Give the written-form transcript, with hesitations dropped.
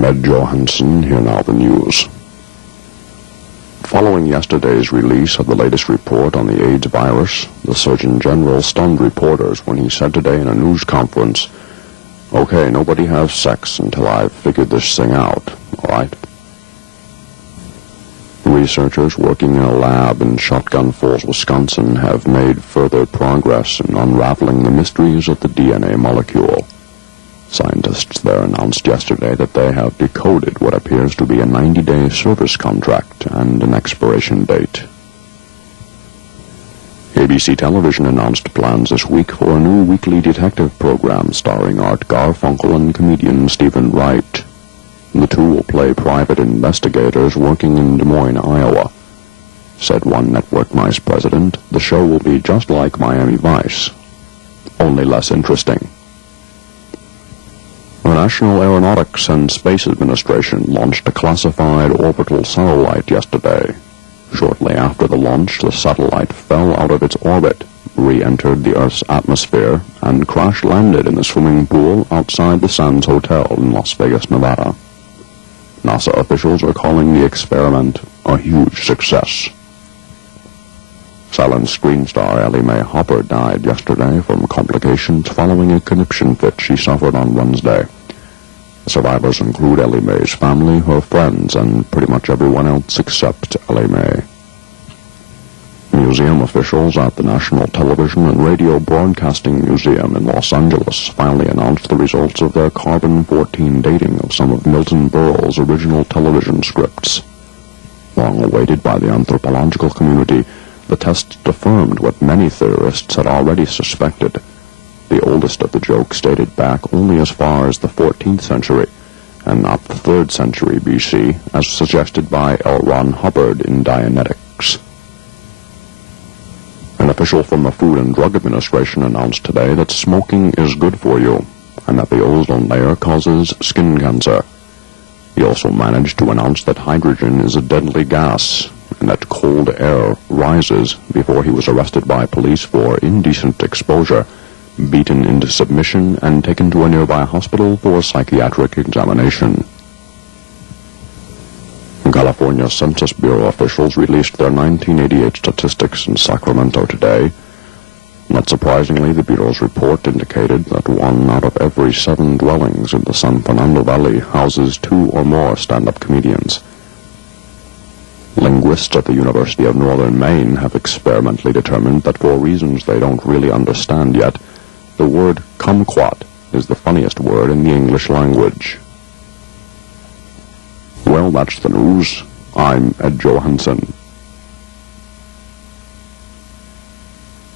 I'm Ed Johannsen, here now the news. Following yesterday's release of the latest report on the AIDS virus, the Surgeon General stunned reporters when he said today in a news conference, "Okay, nobody has sex until I've figured this thing out, all right?" Researchers working in a lab in Shotgun Falls, Wisconsin have made further progress in unraveling the mysteries of the DNA molecule. Scientists there announced yesterday that they have decoded what appears to be a 90-day service contract and an expiration date. ABC Television announced plans this week for a new weekly detective program starring Art Garfunkel and comedian Stephen Wright. The two will play private investigators working in Des Moines, Iowa. Said one network vice president, "The show will be just like Miami Vice, only less interesting." The National Aeronautics and Space Administration launched a classified orbital satellite yesterday. Shortly after the launch, the satellite fell out of its orbit, re-entered the Earth's atmosphere, and crash-landed in the swimming pool outside the Sands Hotel in Las Vegas, Nevada. NASA officials are calling the experiment a huge success. Silent screen star Ellie Mae Hopper died yesterday from complications following a conniption fit she suffered on Wednesday. Survivors include Ellie Mae's family, her friends, and pretty much everyone else except Ellie Mae. Museum officials at the National Television and Radio Broadcasting Museum in Los Angeles finally announced the results of their carbon-14 dating of some of Milton Berle's original television scripts. Long awaited by the anthropological community, the tests affirmed what many theorists had already suspected. The oldest of the jokes dated back only as far as the 14th century, and not the 3rd century BC, as suggested by L. Ron Hubbard in Dianetics. An official from the Food and Drug Administration announced today that smoking is good for you, and that the ozone layer causes skin cancer. He also managed to announce that hydrogen is a deadly gas, and that cold air rises before he was arrested by police for indecent exposure, beaten into submission, and taken to a nearby hospital for psychiatric examination. California Census Bureau officials released their 1988 statistics in Sacramento today. Not surprisingly, the Bureau's report indicated that 1 out of every 7 dwellings in the San Fernando Valley houses 2 or more stand-up comedians. Linguists at the University of Northern Maine have experimentally determined that for reasons they don't really understand yet, the word kumquat is the funniest word in the English language. Well, that's the news. I'm Ed Johannsen.